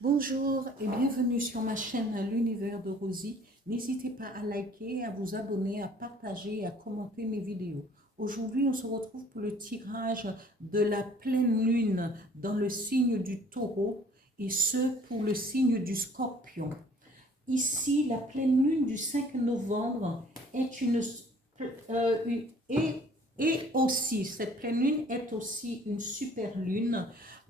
Bonjour et bienvenue sur ma chaîne L'Univers de Rosie. N'hésitez pas à liker, à vous abonner, à partager et à commenter mes vidéos. Aujourd'hui, on se retrouve pour le tirage de la pleine lune dans le signe du Taureau et ce pour le signe du Scorpion. Ici, la pleine lune du 5 novembre est et aussi, cette pleine lune est aussi une super lune,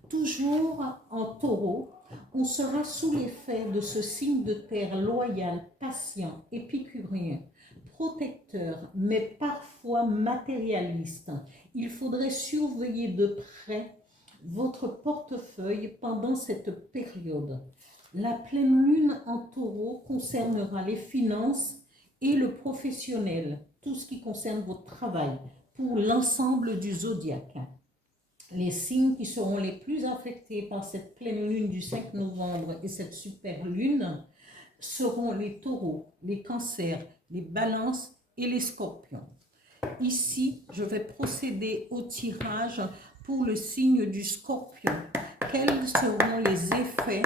toujours en Taureau. On sera sous l'effet de ce signe de terre loyal, patient, épicurien, protecteur, mais parfois matérialiste. Il faudrait surveiller de près votre portefeuille pendant cette période. La pleine lune en Taureau concernera les finances et le professionnel, tout ce qui concerne votre travail, pour l'ensemble du zodiaque. Les signes qui seront les plus affectés par cette pleine lune du 5 novembre et cette super lune seront les taureaux, les cancers, les balances et les scorpions. Ici, je vais procéder au tirage pour le signe du scorpion. Quels seront les effets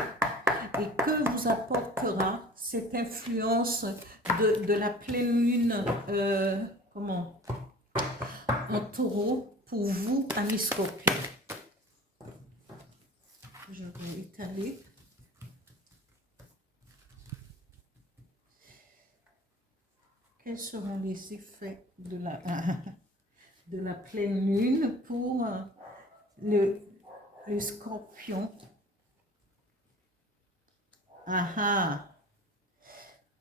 et que vous apportera cette influence de la pleine lune en taureau pour vous, amis scorpions? Je vais étaler. Quels seront les effets de la pleine lune pour le scorpion?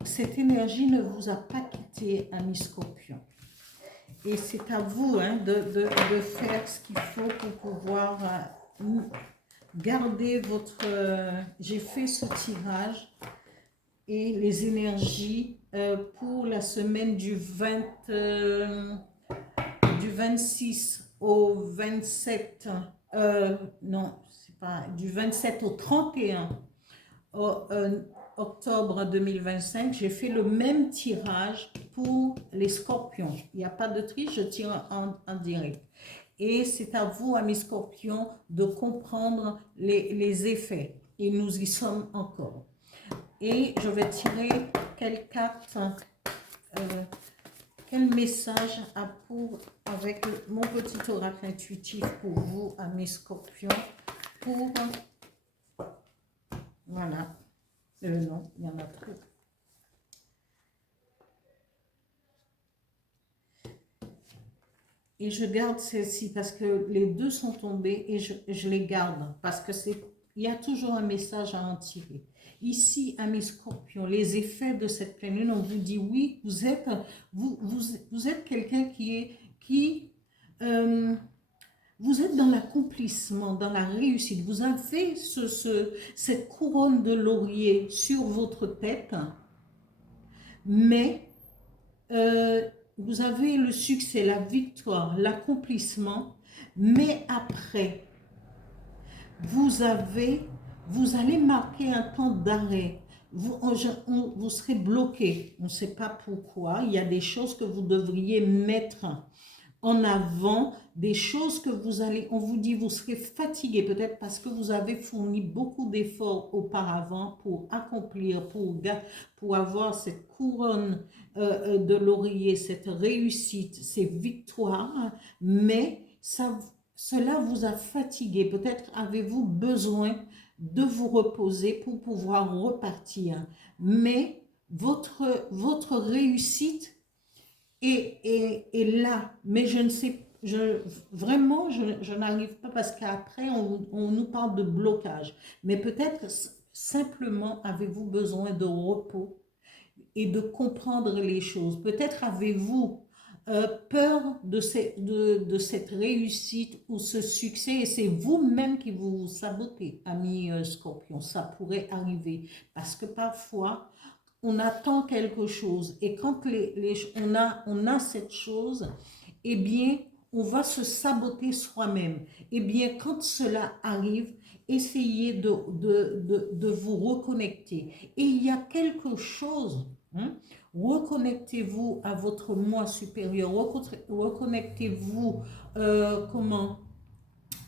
Cette énergie ne vous a pas quitté, amis scorpions. Et c'est à vous de faire ce qu'il faut pour pouvoir garder votre... j'ai fait ce tirage et les énergies pour la semaine du 26 au 27, non, c'est pas, du 27 au 31 octobre 2025, j'ai fait le même tirage pour les scorpions. Il n'y a pas de triche, je tire en direct. Et c'est à vous, amis scorpions, de comprendre les effets. Et nous y sommes encore. Et je vais tirer quelle carte, quel message avec mon petit oracle intuitif pour vous, amis scorpions, pour... Voilà. Non, il y en a trop. Et je garde celle-ci parce que les deux sont tombés et je les garde parce que il y a toujours un message à en tirer. Ici, amis scorpions, les effets de cette pleine lune, on vous dit oui, vous êtes quelqu'un vous êtes dans l'accomplissement, dans la réussite. Vous avez cette couronne de laurier sur votre tête, mais vous avez le succès, la victoire, l'accomplissement, mais après, vous allez marquer un temps d'arrêt. Vous serez bloqué. On ne sait pas pourquoi. Il y a des choses que vous devriez mettre en avant, des choses que on vous dit, vous serez fatigué, peut-être parce que vous avez fourni beaucoup d'efforts auparavant pour accomplir, pour avoir cette couronne de laurier, cette réussite, ces victoires, mais cela vous a fatigué. Peut-être avez-vous besoin de vous reposer pour pouvoir repartir, mais votre réussite est là, mais je ne sais, vraiment, je n'arrive pas parce qu'après, on nous parle de blocage. Mais peut-être simplement avez-vous besoin de repos et de comprendre les choses. Peut-être avez-vous peur de cette réussite ou ce succès et c'est vous-même qui vous sabotez, ami Scorpion. Ça pourrait arriver parce que parfois, on attend quelque chose et quand on a cette chose, eh bien, on va se saboter soi-même. Eh bien, quand cela arrive, essayez de vous reconnecter. Et il y a quelque chose, reconnectez-vous à votre moi supérieur, reconnectez-vous,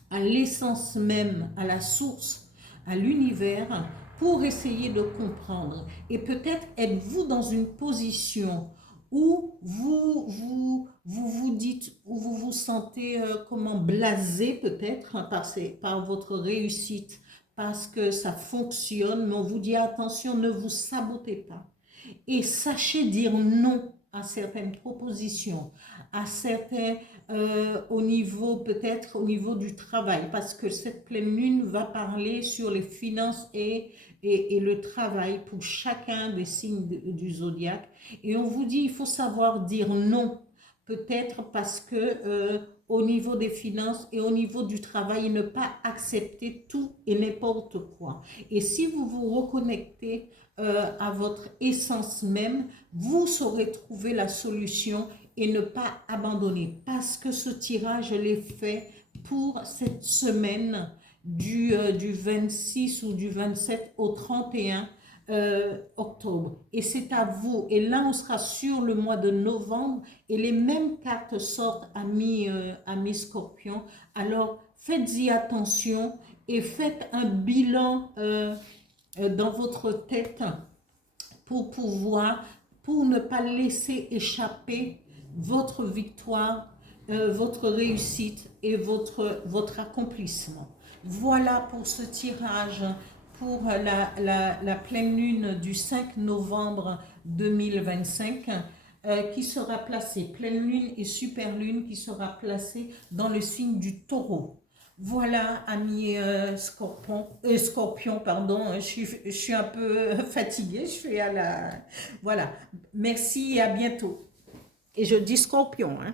à l'essence même, à la source, à l'univers, pour essayer de comprendre. Et peut-être êtes-vous dans une position où vous dites, où vous vous sentez comment blasé peut-être hein, par votre réussite, parce que ça fonctionne, mais on vous dit attention, ne vous sabotez pas. Et sachez dire non à certaines propositions, à certains, au niveau peut-être au niveau du travail, parce que cette pleine lune va parler sur les finances et le travail pour chacun des signes du zodiaque. Et on vous dit, il faut savoir dire non, peut-être parce que au niveau des finances et au niveau du travail, ne pas accepter tout et n'importe quoi. Et si vous vous reconnectez à votre essence même, vous saurez trouver la solution et ne pas abandonner. Parce que ce tirage, je l'ai fait pour cette semaine du 26 ou du 27 au 31 octobre. Et c'est à vous. Et là, on sera sur le mois de novembre et les mêmes cartes sortent à mi-scorpion. Alors, faites-y attention et faites un bilan dans votre tête pour pouvoir, pour ne pas laisser échapper votre victoire, votre réussite et votre accomplissement. Voilà pour ce tirage pour la pleine lune du 5 novembre 2025 qui sera placée, pleine lune et super lune qui sera placée dans le signe du taureau. Voilà, amis scorpion, pardon, je suis un peu fatiguée, je fais à la... Voilà, merci et à bientôt. Et je dis scorpion, hein.